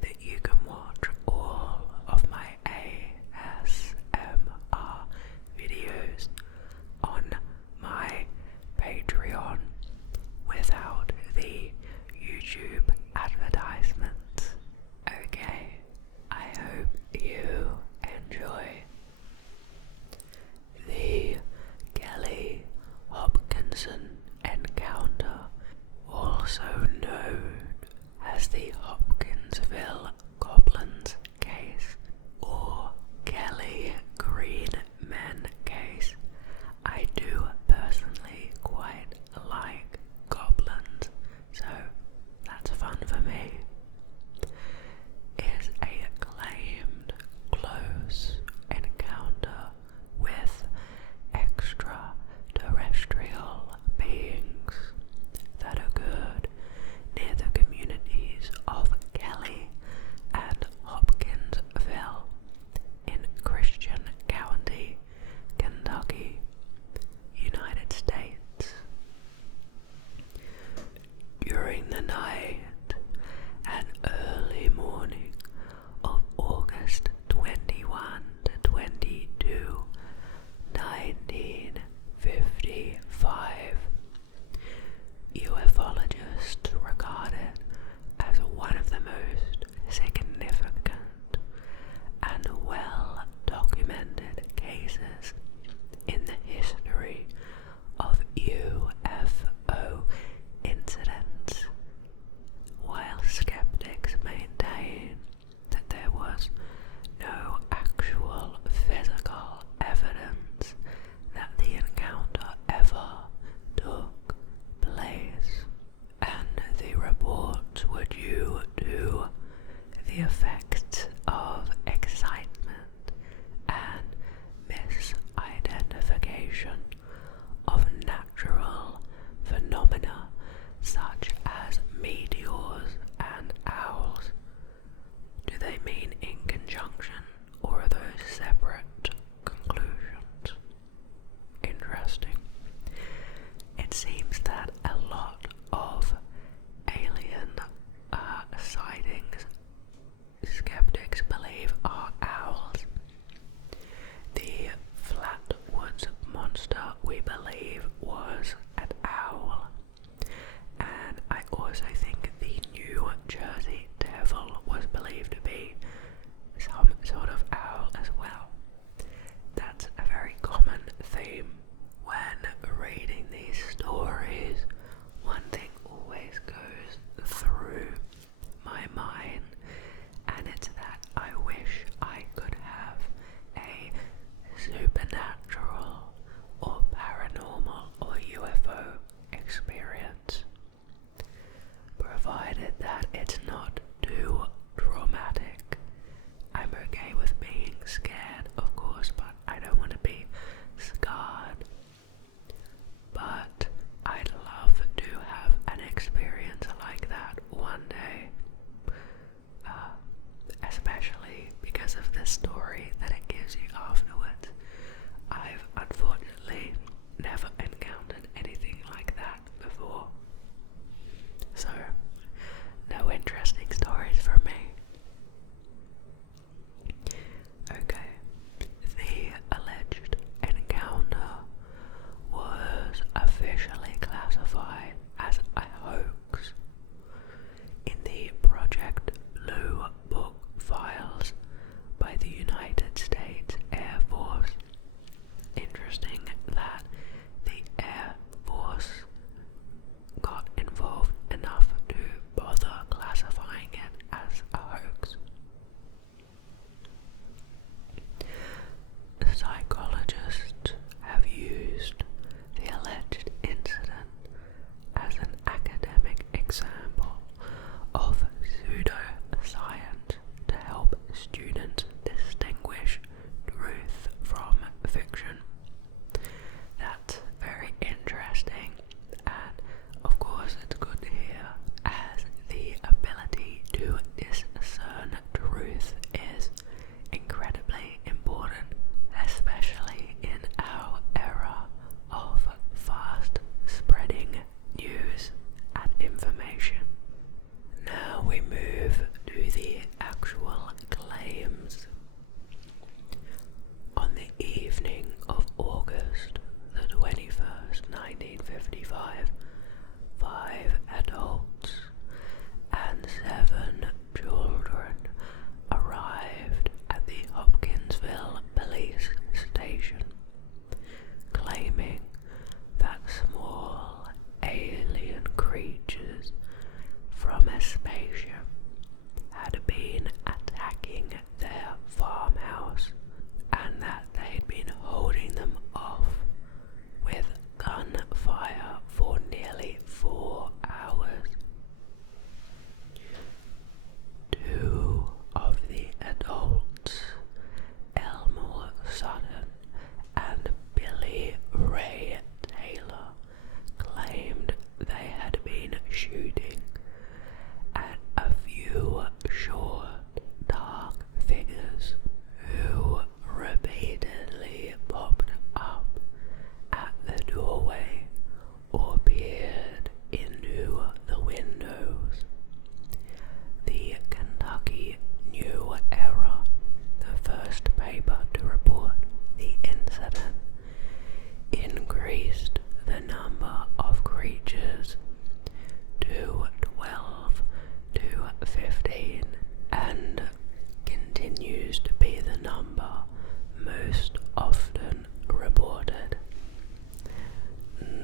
that you can watch all of my ASMR videos on my Patreon without the YouTube advertisements. Okay, I hope you enjoy. The Kelly-Hopkinson encounter, also known as the Hopkinsville Goblins case or Kelly Green Men case. I do personally quite like goblins, so that's fun for me. Is a claimed close encounter with extraterrestrial beings that occurred near the communities of Kelly and Hopkinsville 15 and continues to be the number most often reported.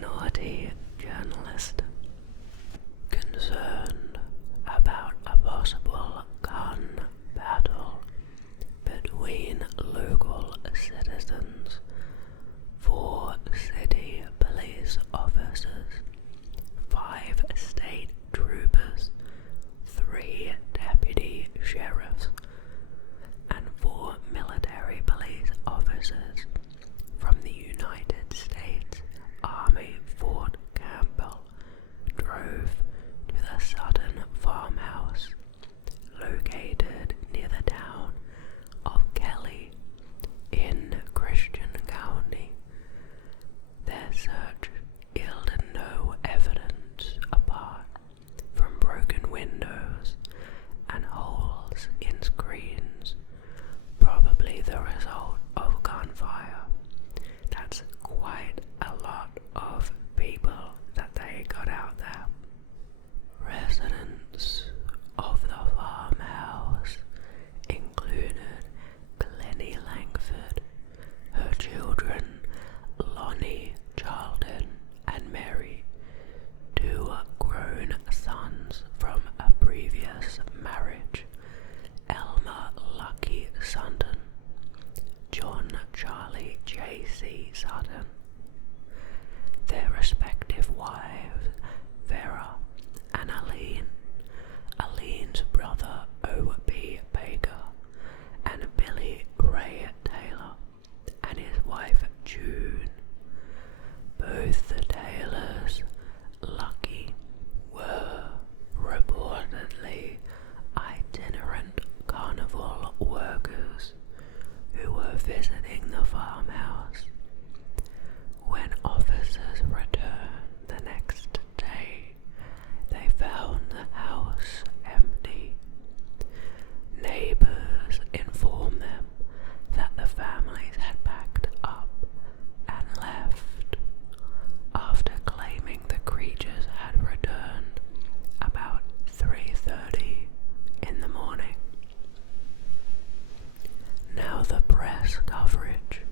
Naughty journalist. Concerned about a possible gun battle between local citizens, 4 city police officers, 5 state troopers, 3 deputy sheriffs, and 4 military police officers from the United States Army Fort Campbell drove to the Sutton farmhouse located near the town of Kelly in Christian County. Their search yielded no evidence apart from broken windows and holes in screens, probably the result of gunfire. That's quite a lot of people that they got out there. Residents of the farmhouse included Glennie Langford, her children Lonnie, Charlton, and Mary, 2 grown sons from a previous marriage, Elmer Lucky Sutton, John Charlie J.C. Sutton, their respective wives, Vera and Aline, Aline's brother O.B. Baker, and Billy Ray Taylor, and his wife June. Both the Taylors, Lucky, were reportedly itinerant carnival workers who were visiting the farmhouse. When officers returned the next day, they found the house empty. Neighbors informed them that the families had packed up and left after claiming the creatures had returned about 3:30 in the morning. Now the press coverage.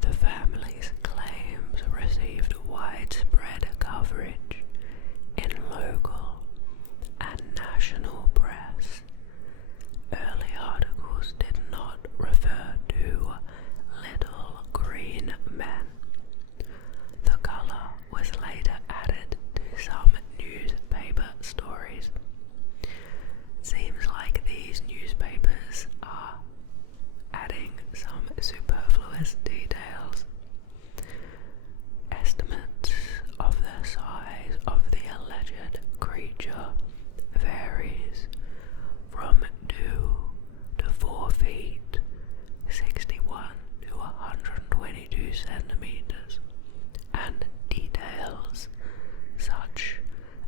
The family's claims received widespread coverage in local and national press. Early articles did not refer to little green men. The color was later added to some newspaper stories. Seems like these newspapers are adding some superfluous details. Estimates of the size of the alleged creature varies from 2 to 4 feet, 61 to 122 centimeters, and details such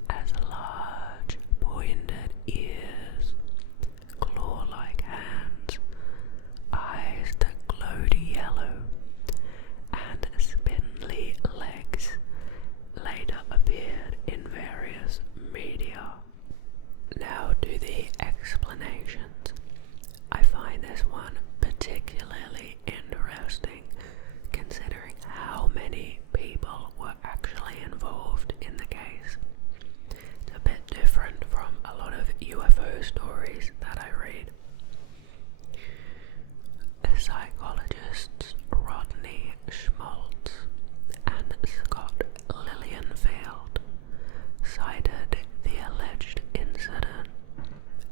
as large pointed ears, claw-like hands, eyes that glowed yellow, and spindly legs later appeared in various media. Now to the explanations. I find this one particularly interesting considering how many people were actually involved in the case. It's a bit different from a lot of UFO stories that I read. Psychologists Rodney Schmaltz and Scott Lilienfeld cited the alleged incident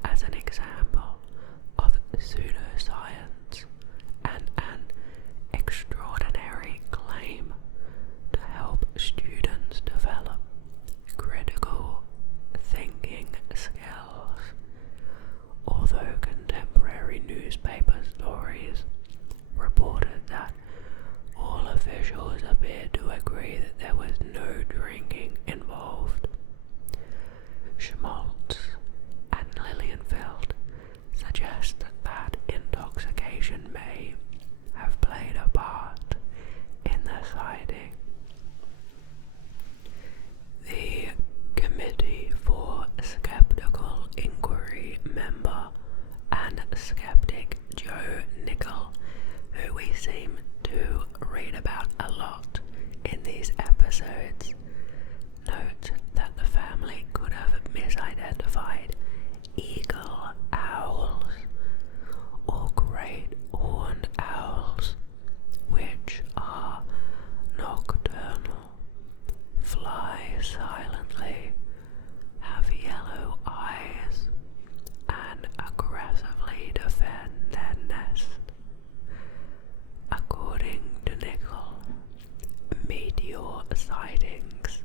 as an example of pseudoscience and an extraordinary claim to help students develop critical thinking skills. Although contemporary newspaper stories reported that all officials appeared to agree that there was no drinking involved, Schmaltz and Lilienfeld suggest that intoxication may have played a part in the sighting. The Committee for Skeptical and skeptic Joe Nickel, who we seem to read about a lot in these episodes, notes that the family could have misidentified eagle owls or great horned owls, which are nocturnal, fly silently, have yellow eyes, and aggressively defend their nest. According to Nickel, meteor sightings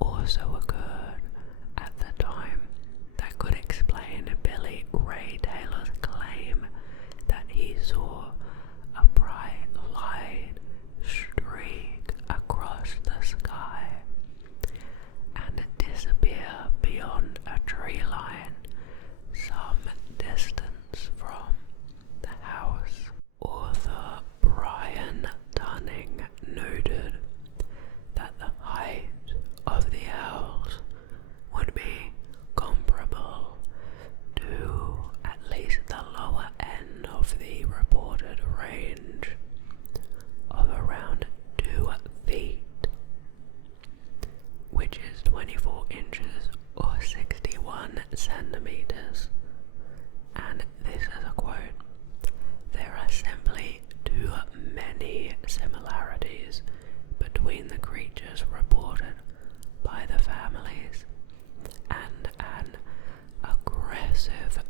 also occurred at the time that could explain Billy Ray Taylor's claim that he saw a bright light streak across the sky and disappear beyond a tree line some distance from the house. Author Brian Dunning noted that the height of the owls would be comparable to at least the lower end of the reported range of around 2 feet, which is 24 inches or 61 centimeters. And this is a quote: "There are simply too many similarities between the creatures reported by the families and an aggressive